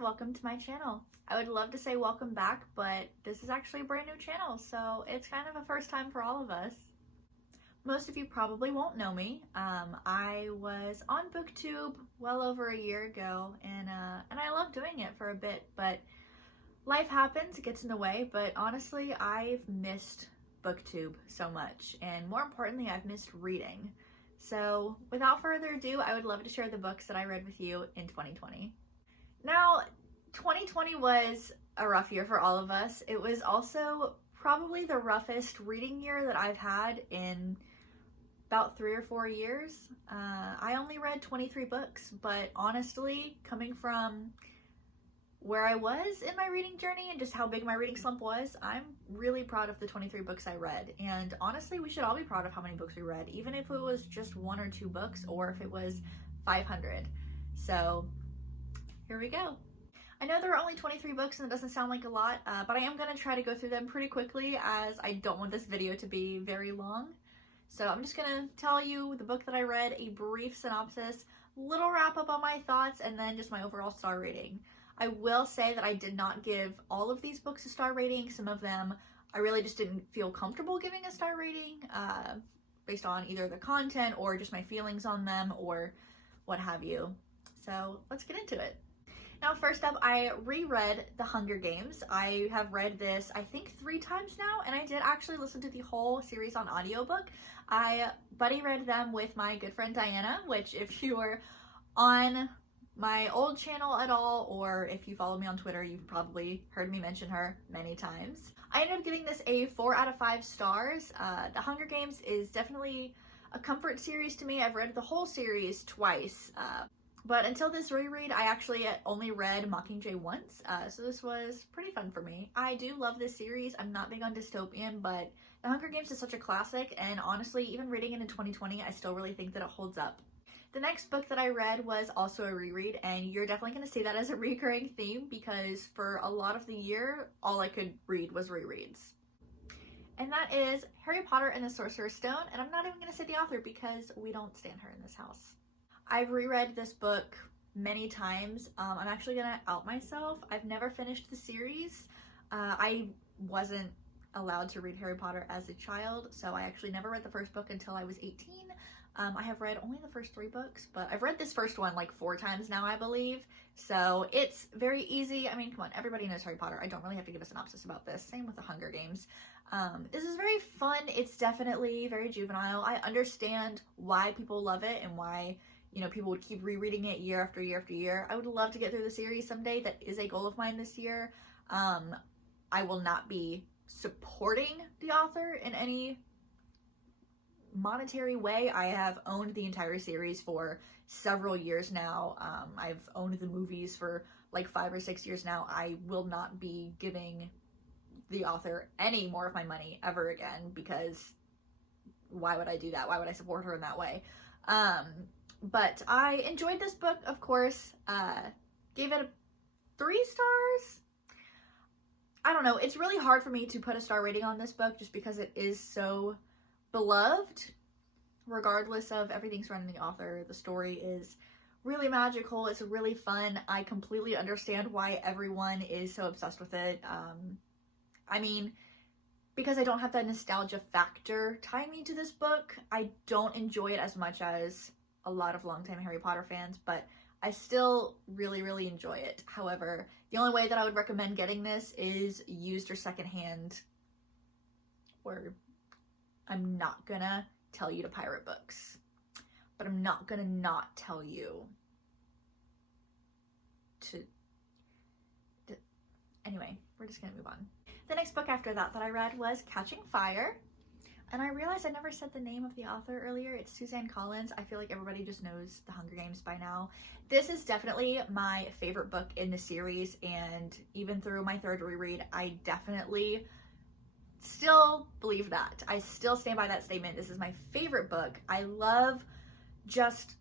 welcome to my channel. I would love to say welcome back, but this is actually a brand new channel, so it's kind of a first time for all of us. Most of you probably won't know me. I was on booktube well over a year ago, and I love doing it for a bit, but life happens, it gets in the way. But honestly, I've missed booktube so much, and more importantly, I've missed reading. So without further ado, I would love to share the books that I read with you in 2020. Now, 2020 was a rough year for all of us. It was also probably the roughest reading year that I've had in about 3 or 4 years. I only read 23 books, but honestly, coming from where I was in my reading journey and just how big my reading slump was, I'm really proud of the 23 books I read. And honestly, we should all be proud of how many books we read, even if it was just 1 or 2 books or if it was 500. So here we go. I know there are only 23 books and it doesn't sound like a lot, but I am going to try to go through them pretty quickly as I don't want this video to be very long. So I'm just going to tell you the book that I read, a brief synopsis, little wrap up on my thoughts, and then just my overall star rating. I will say that I did not give all of these books a star rating. Some of them I really just didn't feel comfortable giving a star rating based on either the content or just my feelings on them or what have you. So let's get into it. Now, first up, I reread The Hunger Games. I have read this, I think, 3 times now, and I did actually listen to the whole series on audiobook. I buddy read them with my good friend Diana, which if you were on my old channel at all, or if you follow me on Twitter, you've probably heard me mention her many times. I ended up giving this a 4 out of 5 stars. The Hunger Games is definitely a comfort series to me. I've read the whole series twice, but until this reread, I actually only read Mockingjay once, so this was pretty fun for me. I do love this series. I'm not big on dystopian, but The Hunger Games is such a classic, and honestly, even reading it in 2020, I still really think that it holds up. The next book that I read was also a reread, and you're definitely going to see that as a recurring theme because for a lot of the year, all I could read was rereads. And that is Harry Potter and the Sorcerer's Stone, and I'm not even going to say the author because we don't stand her in this house. I've reread this book many times. I'm actually going to out myself. I've never finished the series. I wasn't allowed to read Harry Potter as a child, so I actually never read the first book until I was 18. I have read only the first 3 books, but I've read this first one like 4 times now, I believe. So it's very easy. I mean, come on, everybody knows Harry Potter. I don't really have to give a synopsis about this. Same with The Hunger Games. This is very fun. It's definitely very juvenile. I understand why people love it and why, you know, people would keep rereading it year after year after year. I would love to get through the series someday. That is a goal of mine this year. I will not be supporting the author in any monetary way. I have owned the entire series for several years now. I've owned the movies for like 5 or 6 years now. I will not be giving the author any more of my money ever again because why would I do that? Why would I support her in that way? But I enjoyed this book, of course. Gave it 3 stars. I don't know. It's really hard for me to put a star rating on this book just because it is so beloved, regardless of everything surrounding the author. The story is really magical. It's really fun. I completely understand why everyone is so obsessed with it. I mean, because I don't have that nostalgia factor tying me to this book, I don't enjoy it as much as a lot of longtime Harry Potter fans, but I still really, really enjoy it. However, the only way that I would recommend getting this is used or secondhand, or I'm not gonna tell you to pirate books, but I'm not gonna not tell you to anyway, we're just gonna move on. The next book after that I read was Catching Fire, and I realized I never said the name of the author earlier. It's Suzanne Collins. I feel like everybody just knows The Hunger Games by now. This is definitely my favorite book in the series, and even through my 3rd reread, I definitely still believe that. I still stand by that statement. This is my favorite book. I love just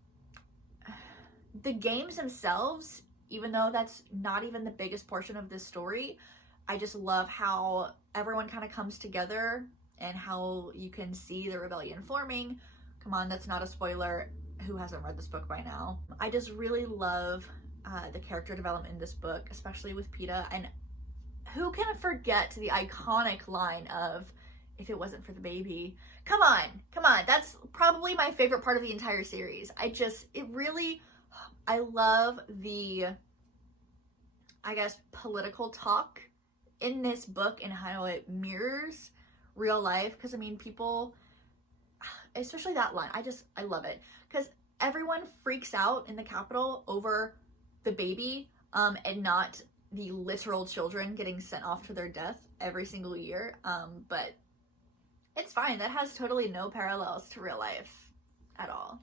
the games themselves, even though that's not even the biggest portion of this story. I just love how everyone kind of comes together and how you can see the rebellion forming. Come on, that's not a spoiler. Who hasn't read this book by now? I just really love the character development in this book, especially with Peeta. And who can forget the iconic line of, "If it wasn't for the baby." Come on, come on. That's probably my favorite part of the entire series. I love the, I guess, political talk in this book and how it mirrors real life. Because, I mean, people, especially that line, I love it. Because everyone freaks out in the Capitol over the baby and not the literal children getting sent off to their death every single year. But it's fine. That has totally no parallels to real life at all.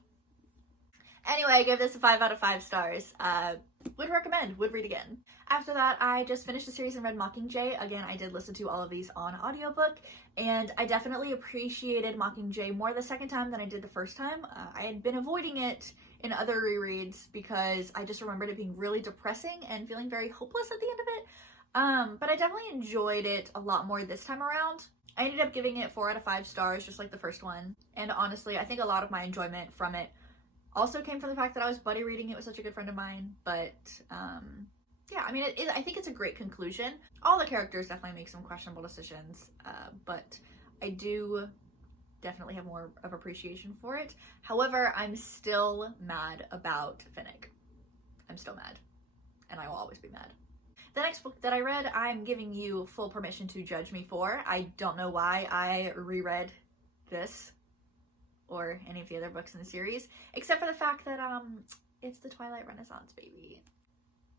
Anyway, I give this a 5 out of 5 stars. Would recommend, would read again. After that, I just finished the series and read Mockingjay. Again, I did listen to all of these on audiobook, and I definitely appreciated Mockingjay more the second time than I did the first time. I had been avoiding it in other rereads because I just remembered it being really depressing and feeling very hopeless at the end of it. But I definitely enjoyed it a lot more this time around. I ended up giving it 4 out of 5 stars, just like the first one. And honestly, I think a lot of my enjoyment from it also came from the fact that I was buddy reading it with such a good friend of mine. But yeah, I mean, I think it's a great conclusion. All the characters definitely make some questionable decisions, but I do definitely have more of appreciation for it. However, I'm still mad about Finnick. I'm still mad, and I will always be mad. The next book that I read, I'm giving you full permission to judge me for. I don't know why I reread this or any of the other books in the series, except for the fact that it's the Twilight Renaissance, baby.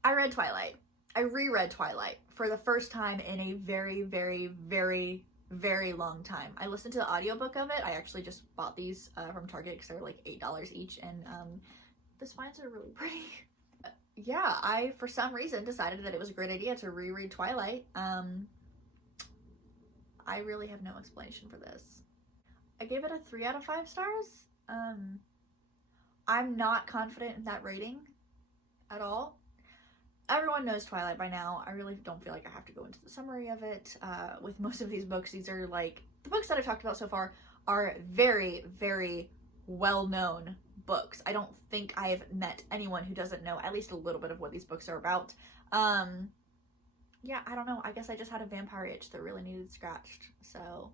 I read Twilight. I reread Twilight for the first time in a very, very, very, very long time. I listened to the audiobook of it. I actually just bought these from Target because they're like $8 each, and the spines are really pretty. Yeah, I, for some reason, decided that it was a great idea to reread Twilight. I really have no explanation for this. I gave it a 3 out of 5 stars. I'm not confident in that rating at all. Everyone knows Twilight by now. I really don't feel like I have to go into the summary of it. With most of these books, these are like, the books that I've talked about so far are very, very well-known books. I don't think I've met anyone who doesn't know at least a little bit of what these books are about. Yeah, I don't know. I guess I just had a vampire itch that really needed scratched. So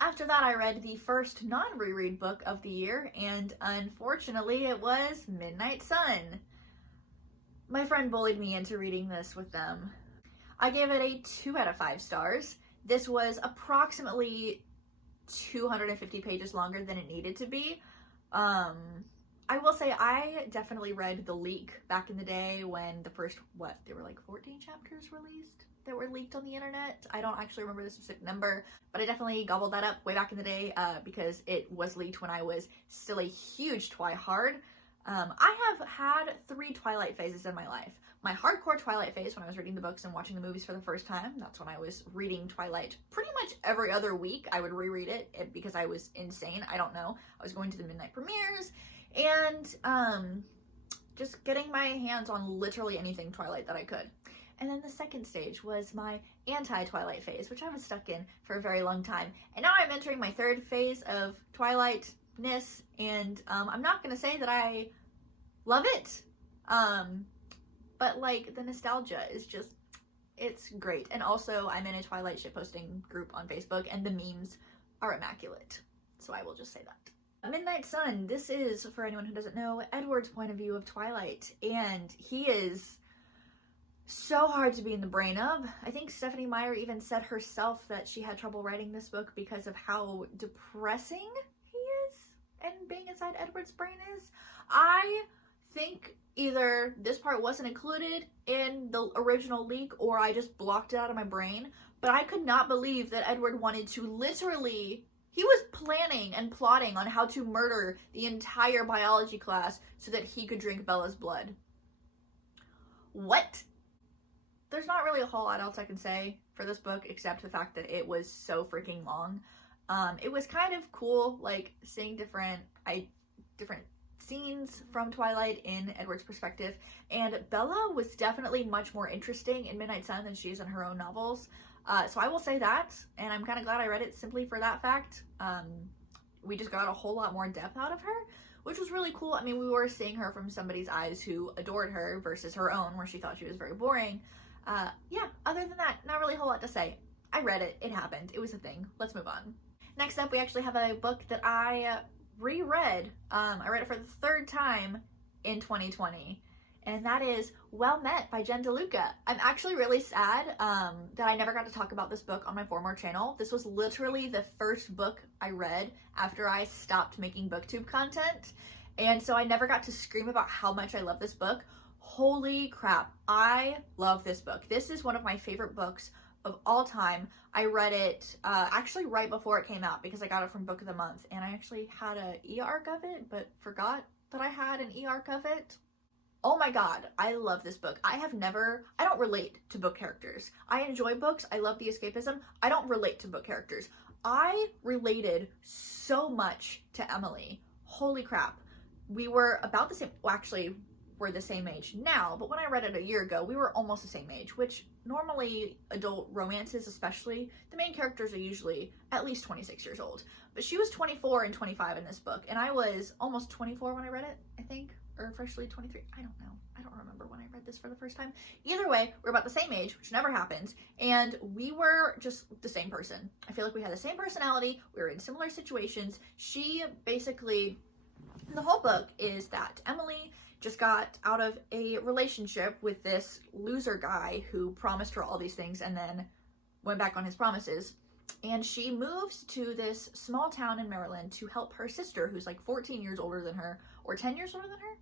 after that, I read the first non-reread book of the year, and unfortunately, it was Midnight Sun. My friend bullied me into reading this with them. I gave it a 2 out of 5 stars. This was approximately 250 pages longer than it needed to be. I will say I definitely read the leak back in the day when the first, there were like 14 chapters released that were leaked on the internet. I don't actually remember the specific number, but I definitely gobbled that up way back in the day because it was leaked when I was still a huge Twihard. I have had 3 Twilight phases in my life. My hardcore Twilight phase, when I was reading the books and watching the movies for the first time. That's when I was reading Twilight pretty much every other week. I would reread it because I was insane. I don't know. I was going to the midnight premieres and just getting my hands on literally anything Twilight that I could. And then the second stage was my anti-Twilight phase, which I was stuck in for a very long time. And now I'm entering my third phase of Twilight-ness, and I'm not going to say that I love it, but like the nostalgia is just, it's great. And also I'm in a Twilight shitposting group on Facebook, and the memes are immaculate. So I will just say that. Midnight Sun, this is, for anyone who doesn't know, Edward's point of view of Twilight, and he is so hard to be in the brain of. I think Stephanie Meyer even said herself that she had trouble writing this book because of how depressing he is and being inside Edward's brain is. I think either this part wasn't included in the original leak or I just blocked it out of my brain, but I could not believe that Edward wanted to literally, he was planning and plotting on how to murder the entire biology class so that he could drink Bella's blood. What? There's not really a whole lot else I can say for this book except the fact that it was so freaking long. It was kind of cool, like, seeing different scenes from Twilight in Edward's perspective, and Bella was definitely much more interesting in Midnight Sun than she is in her own novels. So I will say that, and I'm kind of glad I read it simply for that fact. We just got a whole lot more depth out of her, which was really cool. I mean, we were seeing her from somebody's eyes who adored her versus her own, where she thought she was very boring. Yeah, other than that, not really a whole lot to say. I read it. It happened. It was a thing. Let's move on. Next up, we actually have a book that I reread. I read it for the third time in 2020, and that is Well Met by Jen DeLuca. I'm actually really sad that I never got to talk about this book on my former channel. This was literally the first book I read after I stopped making booktube content, and so I never got to scream about how much I love this book. Holy crap, I love this book. This is one of my favorite books of all time. I read it actually right before it came out because I got it from Book of the Month, and I actually had an e-arc of it, but forgot that I had an e-arc of it. Oh my god, I love this book. I don't relate to book characters. I enjoy books, I love the escapism. I don't relate to book characters. I related so much to Emily. Holy crap. We were about the same, well actually, we're the same age now, but when I read it a year ago, we were almost the same age, which normally adult romances, especially, the main characters are usually at least 26 years old. But she was 24 and 25 in this book, and I was almost 24 when I read it, I think, or freshly 23. I don't know. I don't remember when I read this for the first time. Either way, we're about the same age, which never happens, and we were just the same person. I feel like we had the same personality. We were in similar situations. She basically, the whole book is that Emily just got out of a relationship with this loser guy who promised her all these things and then went back on his promises. And she moves to this small town in Maryland to help her sister, who's like 14 years older than her, or 10 years older than her?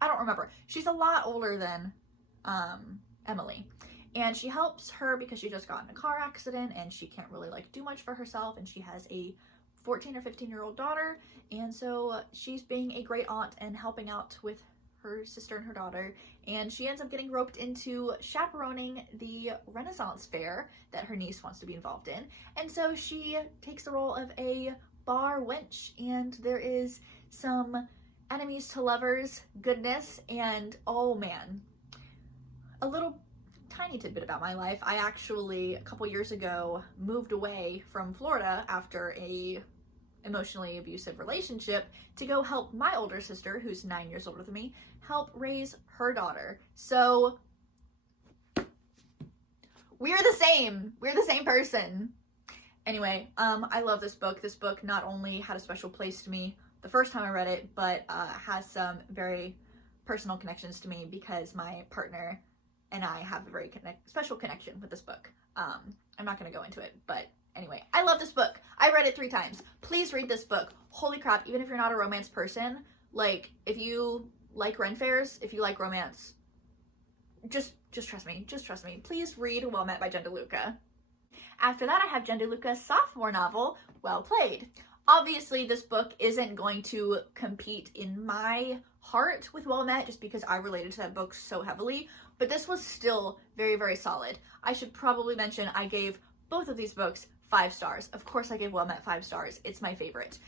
I don't remember. She's a lot older than Emily. And she helps her because she just got in a car accident and she can't really like do much for herself, and she has a 14 or 15-year-old daughter, and so she's being a great aunt and helping out with her sister and her daughter, and she ends up getting roped into chaperoning the Renaissance fair that her niece wants to be involved in, and so she takes the role of a bar wench, and there is some enemies to lovers goodness, and oh man, a little tiny tidbit about my life. I actually, a couple years ago, moved away from Florida after a emotionally abusive relationship to go help my older sister, who's 9 years older than me, help raise her daughter. So we're the same person. Anyway, I love this book. This book not only had a special place to me the first time I read it, but has some very personal connections to me because my partner and I have a very special connection with this book. I'm not going to go into it, but anyway, I love this book. I read it 3 times. Please read this book. Holy crap, even if you're not a romance person, like, if you like Ren fairs, if you like romance, just trust me. Just trust me. Please read Well Met by Jen DeLuca. After that, I have Jen DeLuca's sophomore novel, Well Played. Obviously, this book isn't going to compete in my heart with Well Met just because I related to that book so heavily, but this was still very, very solid. I should probably mention I gave both of these books 5 stars. Of course I gave Well Met 5 stars. It's my favorite.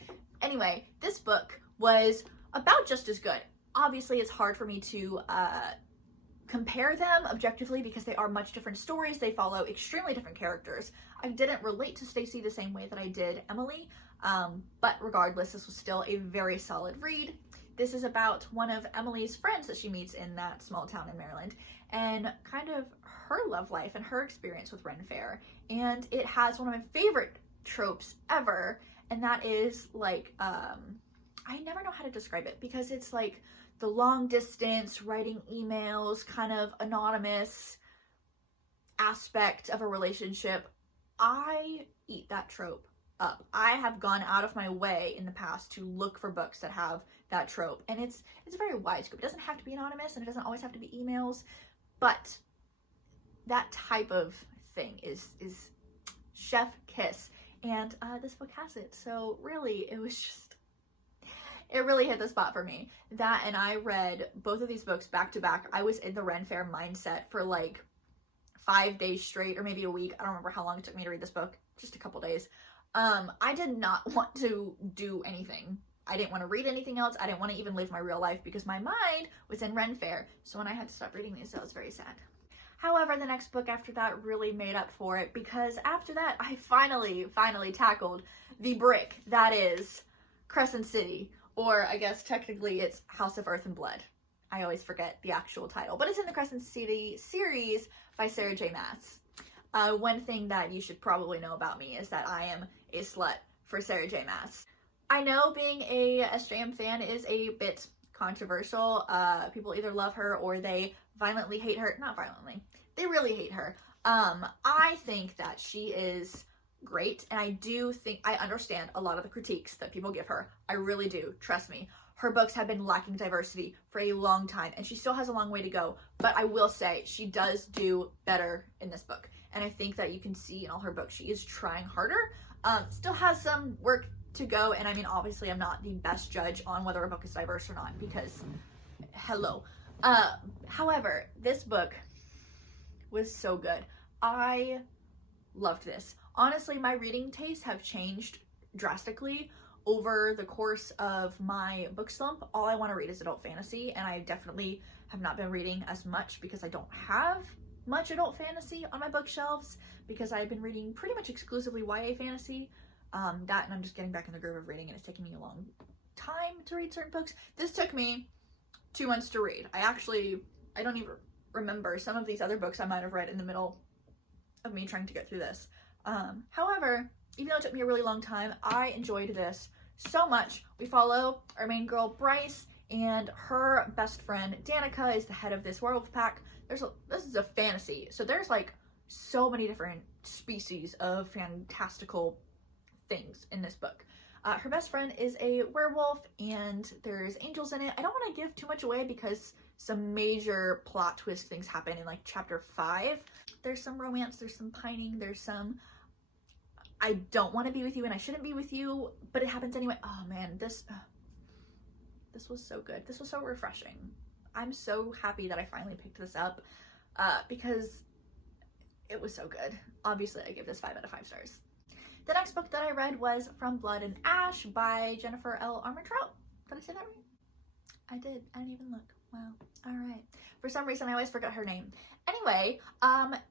Anyway, this book was about just as good. Obviously, it's hard for me to compare them objectively because they are much different stories. They follow extremely different characters. I didn't relate to Stacy the same way that I did Emily, but regardless, this was still a very solid read. This is about one of Emily's friends that she meets in that small town in Maryland, and kind of her love life and her experience with Ren Fair. And it has one of my favorite tropes ever, and that is like, I never know how to describe it because it's like the long distance, writing emails, kind of anonymous aspect of a relationship. I eat that trope up. I have gone out of my way in the past to look for books that have that trope, and it's very wide scope. It doesn't have to be anonymous and it doesn't always have to be emails, but that type of thing is chef kiss, and this book has it. So really, it was just, it really hit the spot for me. That, and I read both of these books back to back. I was in the Ren Fair mindset for like 5 days straight, or maybe a week. I don't remember how long it took me to read this book, just a couple days. I did not want to do anything. I didn't want to read anything else. I didn't want to even live my real life because my mind was in Ren Fair. So when I had to stop reading these, I was very sad. However, the next book after that really made up for it, because after that, I finally tackled the brick that is Crescent City, or I guess technically it's House of Earth and Blood. I always forget the actual title, but it's in the Crescent City series by Sarah J. Maas. One thing that you should probably know about me is that I am a slut for Sarah J. Maas. I know being a SJM fan is a bit controversial. People either love her or they violently hate her. Not violently. They really hate her. I think that she is great, and I do think I understand a lot of the critiques that people give her. I really do. Trust me. Her books have been lacking diversity for a long time, and she still has a long way to go. But I will say, she does do better in this book. And I think that you can see in all her books, she is trying harder. Still has some work to go, and I mean, obviously, I'm not the best judge on whether a book is diverse or not, because, hello. However, this book was so good. I loved this. Honestly, my reading tastes have changed drastically over the course of my book slump. All I want to read is adult fantasy, and I definitely have not been reading as much because I don't have much adult fantasy on my bookshelves, because I've been reading pretty much exclusively YA fantasy. That, and I'm just getting back in the groove of reading, and it's taking me a long time to read certain books. This took me 2 months to read. I don't even remember some of these other books I might have read in the middle of me trying to get through this. However, even though it took me a really long time, I enjoyed this so much. We follow our main girl, Bryce, and her best friend, Danica, is the head of this werewolf pack. This is a fantasy, so there's like so many different species of fantastical things in this book. Her best friend is a werewolf, and there's angels in it. I don't want to give too much away because some major plot twist things happen in like chapter 5. There's some romance, there's some pining, there's some I don't want to be with you and I shouldn't be with you, but it happens anyway. Oh man, this was so good. This was so refreshing. I'm so happy that I finally picked this up because it was so good. Obviously, I give this 5 out of 5 stars. The next book that I read was From Blood and Ash by Jennifer L. Armentrout. Did I say that right? I did. I didn't even look. Wow. All right. For some reason, I always forget her name. Anyway,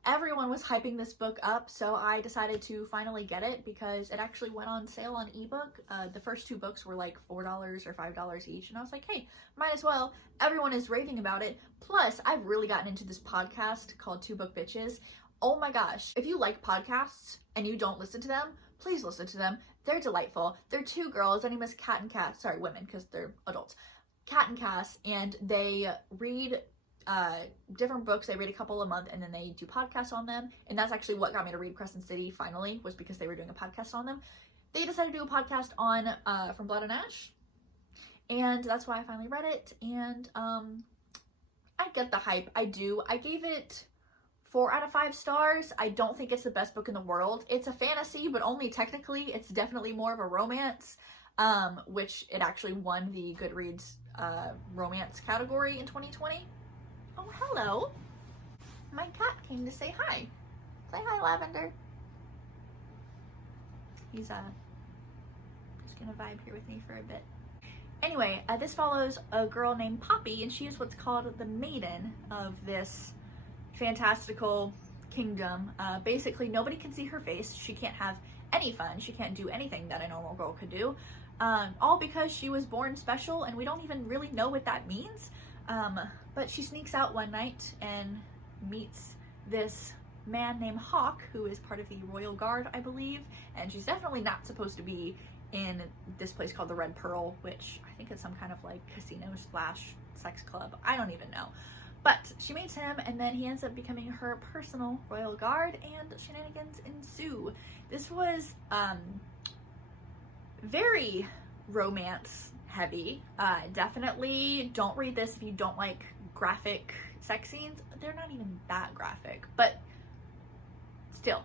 everyone was hyping this book up, so I decided to finally get it because it actually went on sale on ebook. The first 2 books were like $4 or $5 each, and I was like, hey, might as well. Everyone is raving about it. Plus, I've really gotten into this podcast called 2 Book Bitches. Oh my gosh. If you like podcasts and you don't listen to them, please listen to them. They're delightful. They're 2 girls. Their name is Kat and Cass. Sorry, women, because they're adults. Kat and Cass, and they read different books. They read a couple a month, and then they do podcasts on them. And that's actually what got me to read Crescent City finally, was because they were doing a podcast on them. They decided to do a podcast on From Blood and Ash, and that's why I finally read it. And I get the hype. I do. I gave it 4 out of 5 stars. I don't think it's the best book in the world. It's a fantasy, but only technically. It's definitely more of a romance, which it actually won the Goodreads romance category in 2020. Oh, hello. My cat came to say hi. Say hi, Lavender. He's just gonna vibe here with me for a bit. Anyway, this follows a girl named Poppy, and she is what's called the maiden of this fantastical kingdom. Basically, nobody can see her face. She can't have any fun. She can't do anything that a normal girl could do. All because she was born special, and we don't even really know what that means. But she sneaks out one night and meets this man named Hawk, who is part of the Royal Guard, I believe. And she's definitely not supposed to be in this place called the Red Pearl, which I think is some kind of like casino / sex club. I don't even know. But she meets him, and then he ends up becoming her personal Royal Guard, and shenanigans ensue. This was very romance heavy. Definitely don't read this if you don't like graphic sex scenes. They're not even that graphic, but still,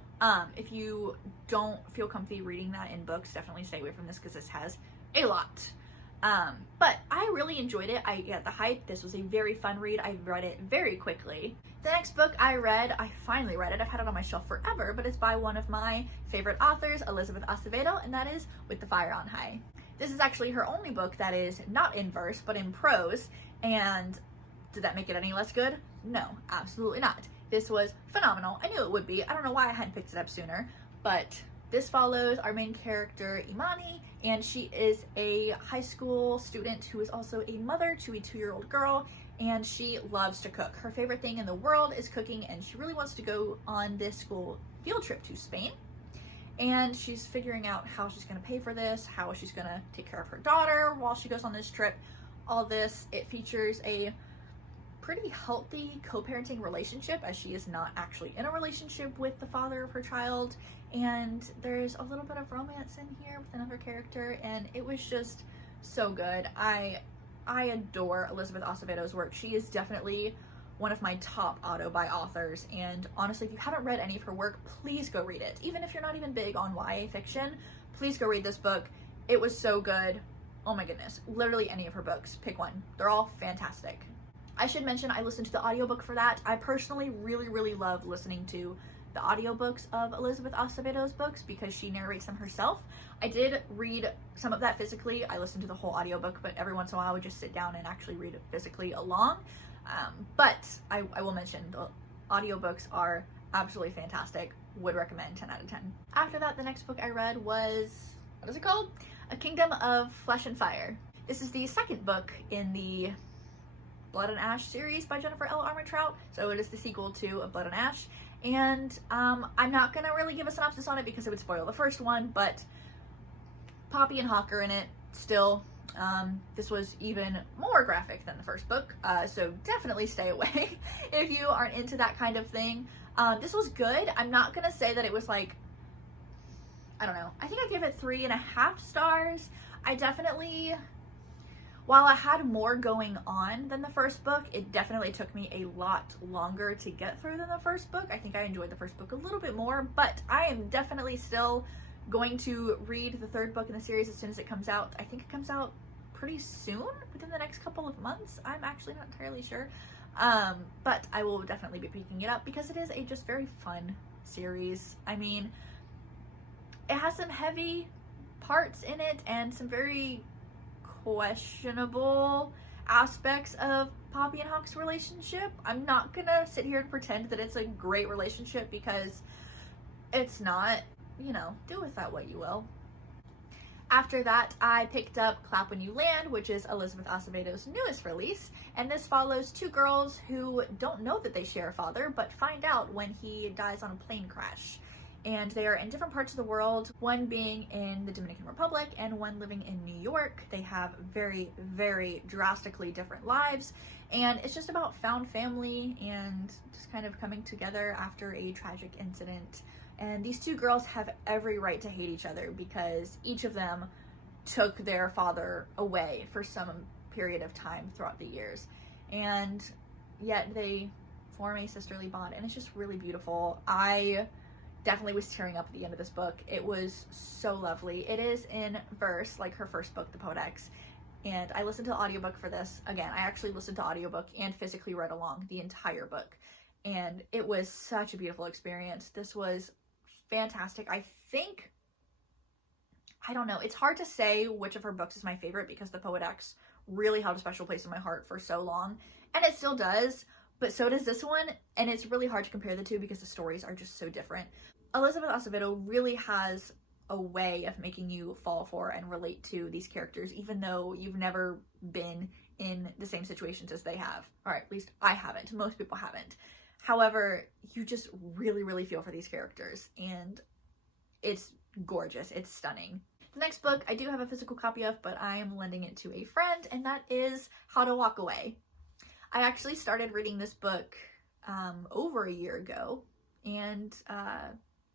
if you don't feel comfy reading that in books, definitely stay away from this because this has a lot. But I really enjoyed it. I get the hype. This was a very fun read. I read it very quickly. The next book I read, I finally read it. I've had it on my shelf forever, but it's by one of my favorite authors, Elizabeth Acevedo, and that is With the Fire on High. This is actually her only book that is not in verse, but in prose, and did that make it any less good? No, absolutely not. This was phenomenal. I knew it would be. I don't know why I hadn't picked it up sooner, but This follows our main character, Imani, and she is a high school student who is also a mother to a 2-year-old girl, and she loves to cook. Her favorite thing in the world is cooking, and she really wants to go on this school field trip to Spain. And she's figuring out how she's going to pay for this, how she's going to take care of her daughter while she goes on this trip. All this, it features a pretty healthy co-parenting relationship, as she is not actually in a relationship with the father of her child, and there's a little bit of romance in here with another character, and it was just so good. I adore Elizabeth Acevedo's work. She is definitely one of my top auto-buy authors, and honestly, if you haven't read any of her work, please go read it. Even if you're not even big on YA fiction, please go read this book. It was so good. Oh my goodness, literally any of her books, pick one. They're all fantastic. I should mention I listened to the audiobook for that. I personally really love listening to the audiobooks of Elizabeth Acevedo's books because she narrates them herself. I did read some of that physically. I listened to the whole audiobook, but every once in a while I would just sit down and actually read it physically along. But I will mention the audiobooks are absolutely fantastic. Would recommend, 10 out of 10. After that, the next book I read was, what is it called? A Kingdom of Flesh and Fire. This is the second book in the Blood and Ash series by Jennifer L. Armentrout, so it is the sequel to A Blood and Ash, and I'm not gonna really give a synopsis on it because it would spoil the first one, but Poppy and Hawk are in it still. This was even more graphic than the first book, so definitely stay away if you aren't into that kind of thing. This was good. I'm not gonna say that it was like, I don't know, I think I gave it 3.5 stars. I definitely, while I had more going on than the first book, it definitely took me a lot longer to get through than the first book. I think I enjoyed the first book a little bit more, but I am definitely still going to read the third book in the series as soon as it comes out. I think it comes out pretty soon, within the next couple of months. I'm actually not entirely sure, but I will definitely be picking it up because it is a just very fun series. I mean, it has some heavy parts in it and some very questionable aspects of Poppy and Hawk's relationship. I'm not gonna sit here and pretend that it's a great relationship because it's not. You know, do with that what you will. After that, I picked up Clap When You Land, which is Elizabeth Acevedo's newest release, and this follows two girls who don't know that they share a father, but find out when he dies on a plane crash. And they are in different parts of the world, one being in the Dominican Republic and one living in New York. They have very drastically different lives, and it's just about found family and just kind of coming together after a tragic incident. And these two girls have every right to hate each other because each of them took their father away for some period of time throughout the years. And yet they form a sisterly bond, and it's just really beautiful. I definitely was tearing up at the end of this book. It was so lovely. It is in verse, like her first book, The Poet-X, and I listened to the audiobook for this. Again, I actually listened to audiobook and physically read along the entire book, and it was such a beautiful experience. This was fantastic. I think, I don't know, it's hard to say which of her books is my favorite because The Poet-X really held a special place in my heart for so long, and it still does, but so does this one, and it's really hard to compare the two because the stories are just so different. Elizabeth Acevedo really has a way of making you fall for and relate to these characters, even though you've never been in the same situations as they have. Or at least I haven't. Most people haven't. However, you just really feel for these characters, and it's gorgeous. It's stunning. The next book I do have a physical copy of, but I am lending it to a friend, and that is How to Walk Away. I actually started reading this book over a year ago, and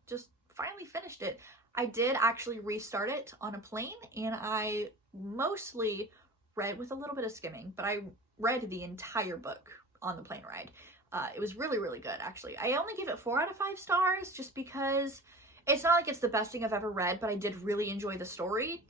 just finally finished it. I did actually restart it on a plane, and I mostly read with a little bit of skimming, but I read the entire book on the plane ride. It was really good, actually. I only give it 4 out of 5 stars just because it's not like it's the best thing I've ever read, but I did really enjoy the story.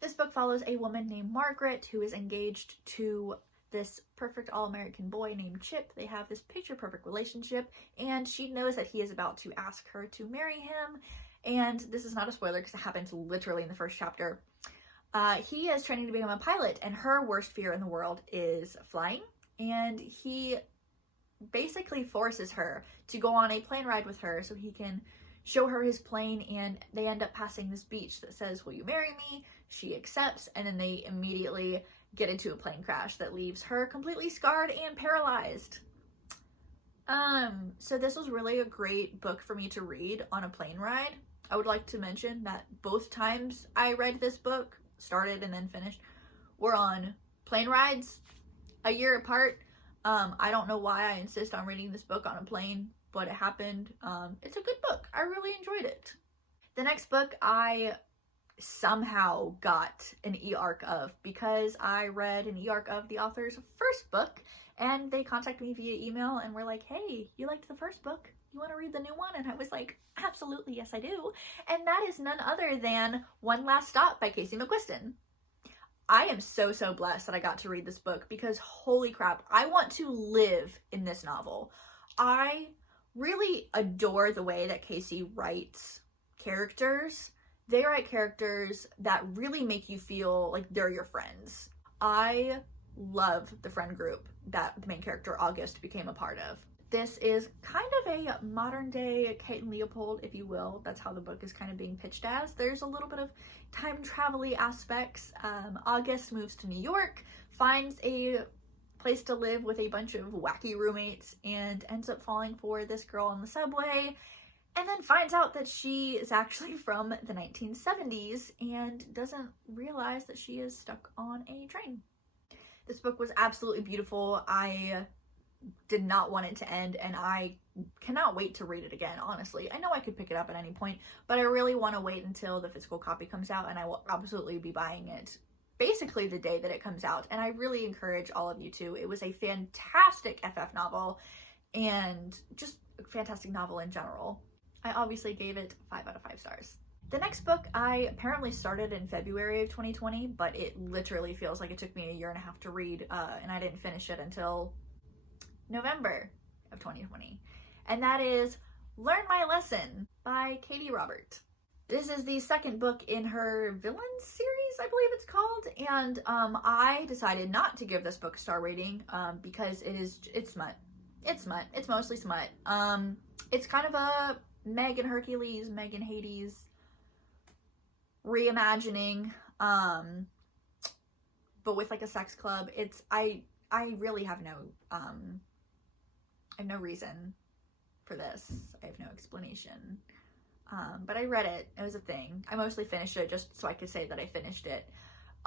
This book follows a woman named Margaret who is engaged to this perfect all-American boy named Chip. They have this picture-perfect relationship, and she knows that he is about to ask her to marry him. And this is not a spoiler because it happens literally in the first chapter. He is training to become a pilot, and her worst fear in the world is flying. And he basically forces her to go on a plane ride with her so he can show her his plane, and they end up passing this beach that says, "Will you marry me?" She accepts, and then they immediately get into a plane crash that leaves her completely scarred and paralyzed. So this was really a great book for me to read on a plane ride. I would like to mention that both times I read this book, started and then finished, were on plane rides a year apart. I don't know why I insist on reading this book on a plane, but it happened. It's a good book. I really enjoyed it. The next book I somehow got an e-arc of because I read an e-arc of the author's first book, and they contacted me via email and were like, "Hey, you liked the first book? You want to read the new one?" And I was like, "Absolutely, yes I do." And that is none other than One Last Stop by Casey McQuiston. I am so blessed that I got to read this book because holy crap, I want to live in this novel. I really adore the way that Casey writes characters. They write characters that really make you feel like they're your friends. I love the friend group that the main character August became a part of. This is kind of a modern day Kate and Leopold, if you will. That's how the book is kind of being pitched as. There's a little bit of time travel-y aspects. August moves to New York, finds a place to live with a bunch of wacky roommates, and ends up falling for this girl on the subway, and then finds out that she is actually from the 1970s and doesn't realize that she is stuck on a train. This book was absolutely beautiful. I did not want it to end, and I cannot wait to read it again, honestly. I know I could pick it up at any point, but I really want to wait until the physical copy comes out, and I will absolutely be buying it basically the day that it comes out, and I really encourage all of you to. It was a fantastic FF novel, and just a fantastic novel in general. I obviously gave it 5 out of 5 stars. The next book I apparently started in February of 2020, but it literally feels like it took me a year and a half to read, and I didn't finish it until November of 2020. And that is Learn My Lesson by Katie Robert. This is the second book in her Villains series, I believe it's called, and I decided not to give this book a star rating because it's smut. It's smut. It's mostly smut. It's kind of a Meg and Hercules, Meg and Hades reimagining, but with like a sex club. I really have no reason for this. I have no explanation. But I read it. It was a thing. I mostly finished it just so I could say that I finished it.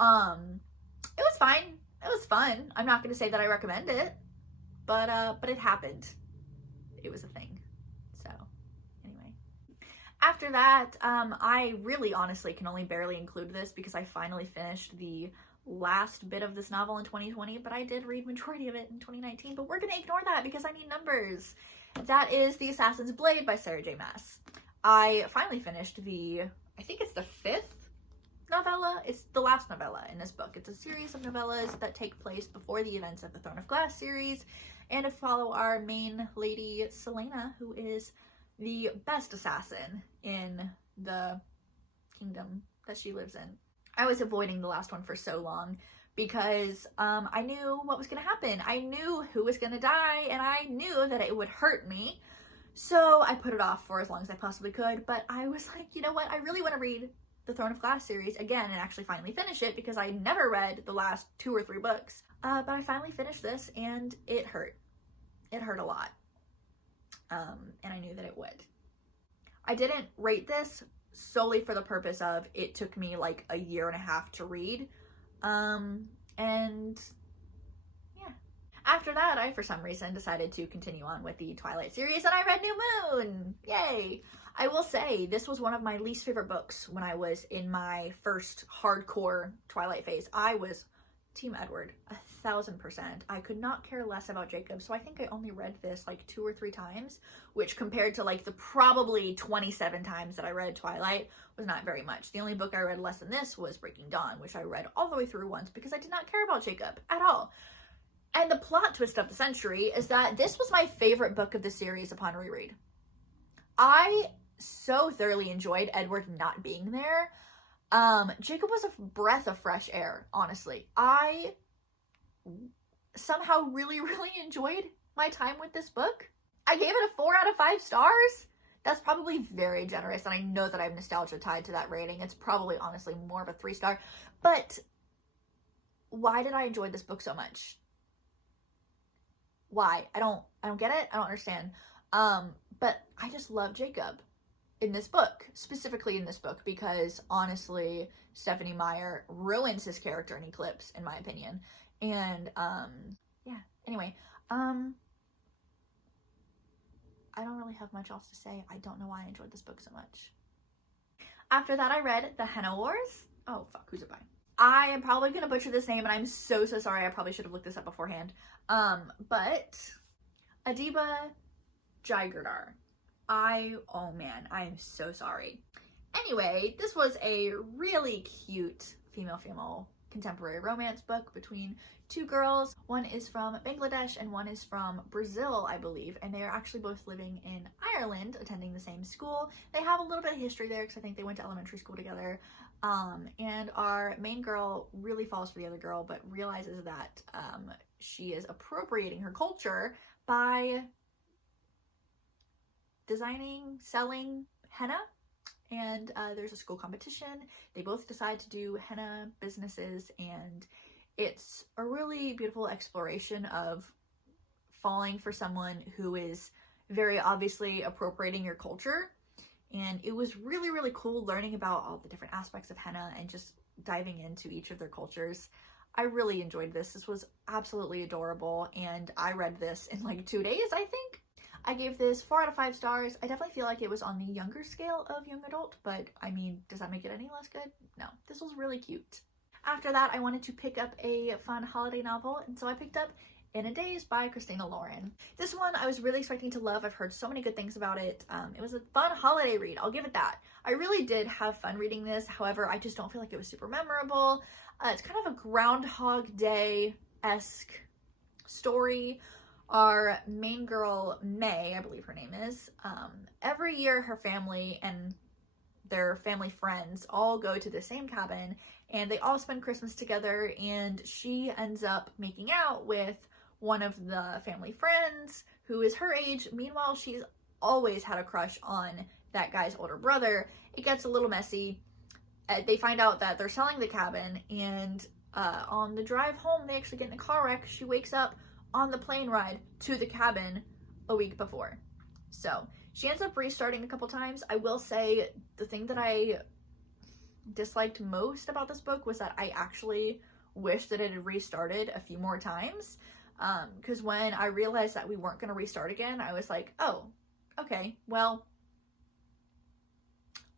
It was fine. It was fun. I'm not going to say that I recommend it, but it happened. It was a thing. So, anyway. After that, I really honestly can only barely include this because I finally finished the last bit of this novel in 2020, but I did read majority of it in 2019, but we're going to ignore that because I need numbers. That is The Assassin's Blade by Sarah J. Maas. I finally finished I think it's the 5th novella. It's the last novella in this book. It's a series of novellas that take place before the events of the Throne of Glass series, and to follow our main lady, Selena, who is the best assassin in the kingdom that she lives in. I was avoiding the last one for so long because I knew what was going to happen. I knew who was going to die, and I knew that it would hurt me. So I put it off for as long as I possibly could, but I was like, you know what? I really want to read the Throne of Glass series again and actually finally finish it because I never read the last 2 or 3 books. But I finally finished this, and it hurt. It hurt a lot. And I knew that it would. I didn't rate this solely for the purpose of it took me like a year and a half to read. And yeah. After that, I, for some reason, decided to continue on with the Twilight series, and I read New Moon! Yay! I will say, this was one of my least favorite books when I was in my first hardcore Twilight phase. I was Team Edward, 1000%. I could not care less about Jacob, so I think I only read this like 2 or 3 times, which compared to like the probably 27 times that I read Twilight was not very much. The only book I read less than this was Breaking Dawn, which I read all the way through once because I did not care about Jacob at all. And the plot twist of the century is that this was my favorite book of the series upon reread. I so thoroughly enjoyed Edward not being there. Jacob was a breath of fresh air, honestly. I somehow really enjoyed my time with this book. I gave it a 4 out of 5 stars. That's probably very generous, and I know that I have nostalgia tied to that rating. It's probably honestly more of a 3-star, but why did I enjoy this book so much? Why? I don't get it. I don't understand. But I just love Jacob in this book, specifically in this book, because honestly, Stephenie Meyer ruins his character in Eclipse, in my opinion. And, yeah, anyway, I don't really have much else to say. I don't know why I enjoyed this book so much. After that, I read The Henna Wars. Oh, fuck, who's it by? I am probably going to butcher this name, and I'm so sorry. I probably should have looked this up beforehand. But Adiba Jaigirdar. Oh man, I am so sorry. Anyway, this was a really cute female contemporary romance book between two girls. One is from Bangladesh and one is from Brazil, I believe, and they are actually both living in Ireland, attending the same school. They have a little bit of history there because I think they went to elementary school together. And our main girl really falls for the other girl, but realizes that she is appropriating her culture by designing, selling henna. And there's a school competition. They both decide to do henna businesses, and it's a really beautiful exploration of falling for someone who is very obviously appropriating your culture. And it was really, really cool learning about all the different aspects of henna and just diving into each of their cultures. I really enjoyed this. This was absolutely adorable, and I read this in like 2 days, I think. I gave this 4 out of 5 stars. I definitely feel like it was on the younger scale of young adult, but I mean, does that make it any less good? No, this was really cute. After that, I wanted to pick up a fun holiday novel, and so I picked up In a Daze by Christina Lauren. This one I was really expecting to love. I've heard so many good things about it. It was a fun holiday read, I'll give it that. I really did have fun reading this, however, I just don't feel like it was super memorable. It's kind of a Groundhog Day-esque story. Our main girl, May, I believe her name is, every year her family and their family friends all go to the same cabin, and they all spend Christmas together, and she ends up making out with one of the family friends who is her age. Meanwhile, she's always had a crush on that guy's older brother. It gets a little messy. They find out that they're selling the cabin, and on the drive home, they actually get in a car wreck. She wakes up on the plane ride to the cabin a week before. So she ends up restarting a couple times. I will say the thing that I disliked most about this book was that I actually wish that it had restarted a few more times. Because when I realized that we weren't going to restart again, I was like, oh, okay, well,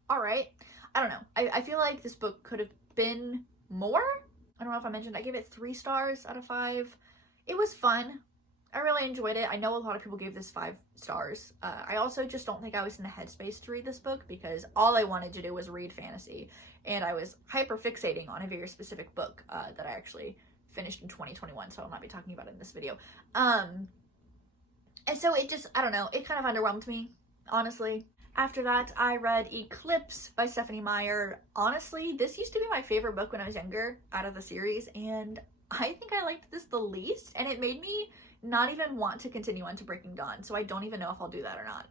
all right. I don't know. I feel like this book could have been more. I don't know if I mentioned, I gave it 3 stars out of 5. It was fun. I really enjoyed it. I know a lot of people gave this 5 stars. I also just don't think I was in the headspace to read this book because all I wanted to do was read fantasy. And I was hyper fixating on a very specific book that I actually finished in 2021, so I'll not be talking about it in this video. And so it just, I don't know, it kind of underwhelmed me, honestly. After that, I read Eclipse by Stephenie Meyer. Honestly, this used to be my favorite book when I was younger out of the series, and I think I liked this the least, and it made me not even want to continue on to Breaking Dawn, so I don't even know if I'll do that or not.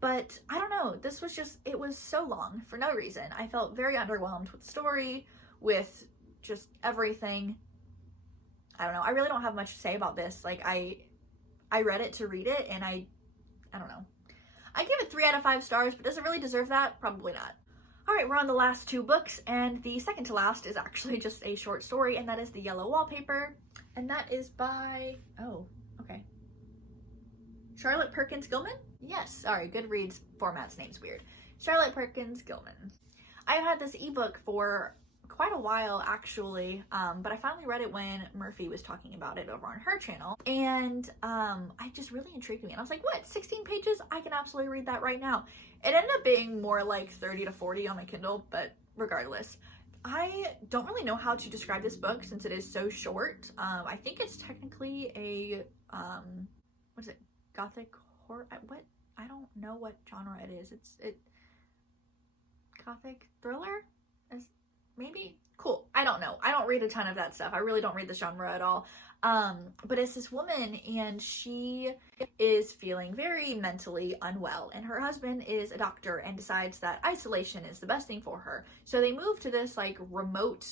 But I don't know, this was just, it was so long for no reason. I felt very underwhelmed with the story, with just everything. I don't know, I really don't have much to say about this. Like, I read it to read it, and I don't know. I give it 3 out of 5 stars, but does it really deserve that? Probably not. Alright, we're on the last 2 books, and the second to last is actually just a short story, and that is The Yellow Wallpaper, and that is by, oh, okay, Charlotte Perkins Gilman? Yes, sorry, Goodreads format's name's weird. Charlotte Perkins Gilman. I've had this ebook for quite a while, actually, but I finally read it when Murphy was talking about it over on her channel, and it just really intrigued me, and I was like, what, 16 pages? I can absolutely read that right now. It ended up being more like 30 to 40 on my Kindle, but regardless. I don't really know how to describe this book since it is so short. I think it's technically a, what is it, gothic horror? What? I don't know what genre it is. It's gothic thriller? maybe? Cool. I don't know. I don't read a ton of that stuff. I really don't read the genre at all. But it's this woman, and she is feeling very mentally unwell, and her husband is a doctor and decides that isolation is the best thing for her. So they move to this like remote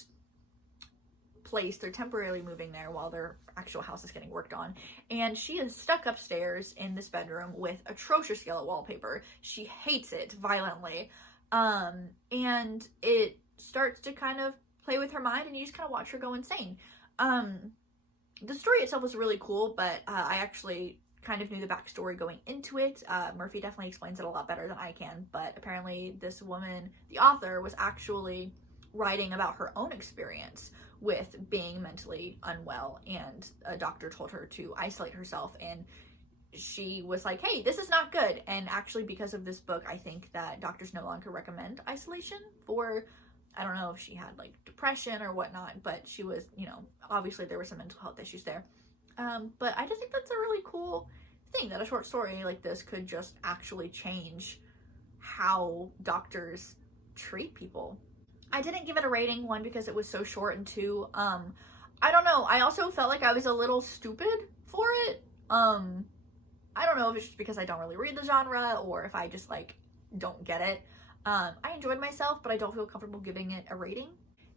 place. They're temporarily moving there while their actual house is getting worked on, and she is stuck upstairs in this bedroom with atrocious yellow wallpaper. She hates it violently, and it starts to kind of play with her mind, and you just kind of watch her go insane. The story itself was really cool, but I actually kind of knew the backstory going into it. Murphy definitely explains it a lot better than I can, but apparently this woman, the author, was actually writing about her own experience with being mentally unwell, and a doctor told her to isolate herself, and she was like, hey, this is not good. And actually, because of this book, I think that doctors no longer recommend isolation for, I don't know if she had like depression or whatnot, but she was, you know, obviously there were some mental health issues there. But I just think that's a really cool thing, that a short story like this could just actually change how doctors treat people. I didn't give it a rating, one, because it was so short, and two, I don't know, I also felt like I was a little stupid for it. I don't know if it's just because I don't really read the genre, or if I just like don't get it. I enjoyed myself, but I don't feel comfortable giving it a rating.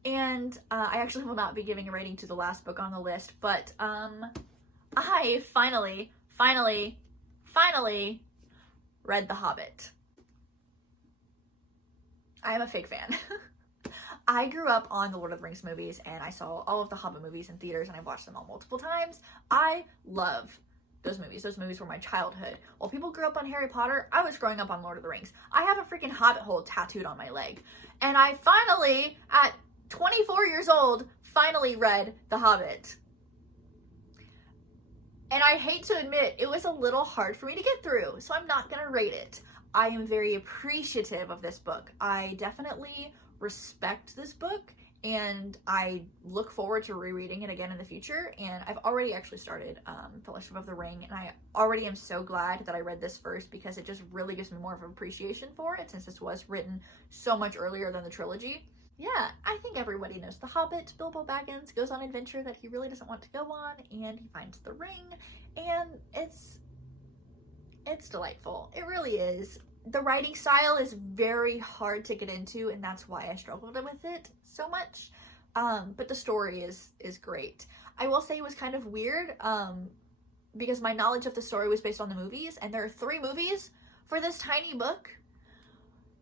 And I actually will not be giving a rating to the last book on the list, but I finally read The Hobbit. I am a fake fan. I grew up on the Lord of the Rings movies, and I saw all of the Hobbit movies in theaters, and I've watched them all multiple times. I love those movies. Those movies were my childhood. While people grew up on Harry Potter, I was growing up on Lord of the Rings. I have a freaking Hobbit hole tattooed on my leg. And I finally, at 24 years old, finally read The Hobbit. And I hate to admit, it was a little hard for me to get through, so I'm not gonna rate it. I am very appreciative of this book. I definitely respect this book, and I look forward to rereading it again in the future. And I've already actually started Fellowship of the Ring, and I already am so glad that I read this first, because it just really gives me more of an appreciation for it, since this was written so much earlier than the trilogy. Yeah, I think everybody knows The Hobbit. Bilbo Baggins goes on an adventure that he really doesn't want to go on, and he finds the ring, and it's delightful. It really is. The writing style is very hard to get into, and that's why I struggled with it so much. But the story is great. I will say it was kind of weird, because my knowledge of the story was based on the movies, and there are 3 movies for this tiny book.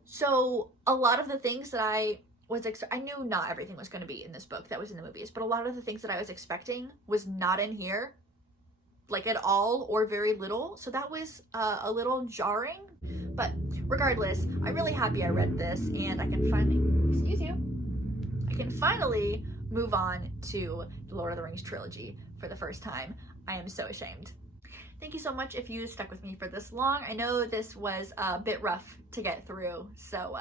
So a lot of the things that I knew not everything was going to be in this book that was in the movies, but a lot of the things that I was expecting was not in here, like at all, or very little. So that was a little jarring. But regardless, I'm really happy I read this, and I can finally move on to the Lord of the Rings trilogy for the first time. I am so ashamed. Thank you so much if you stuck with me for this long. I know this was a bit rough to get through, so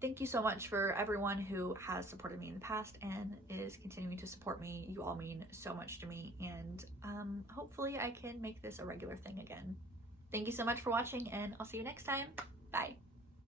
thank you so much for everyone who has supported me in the past and is continuing to support me. You all mean so much to me, and hopefully I can make this a regular thing again. Thank you so much for watching, and I'll see you next time. Bye.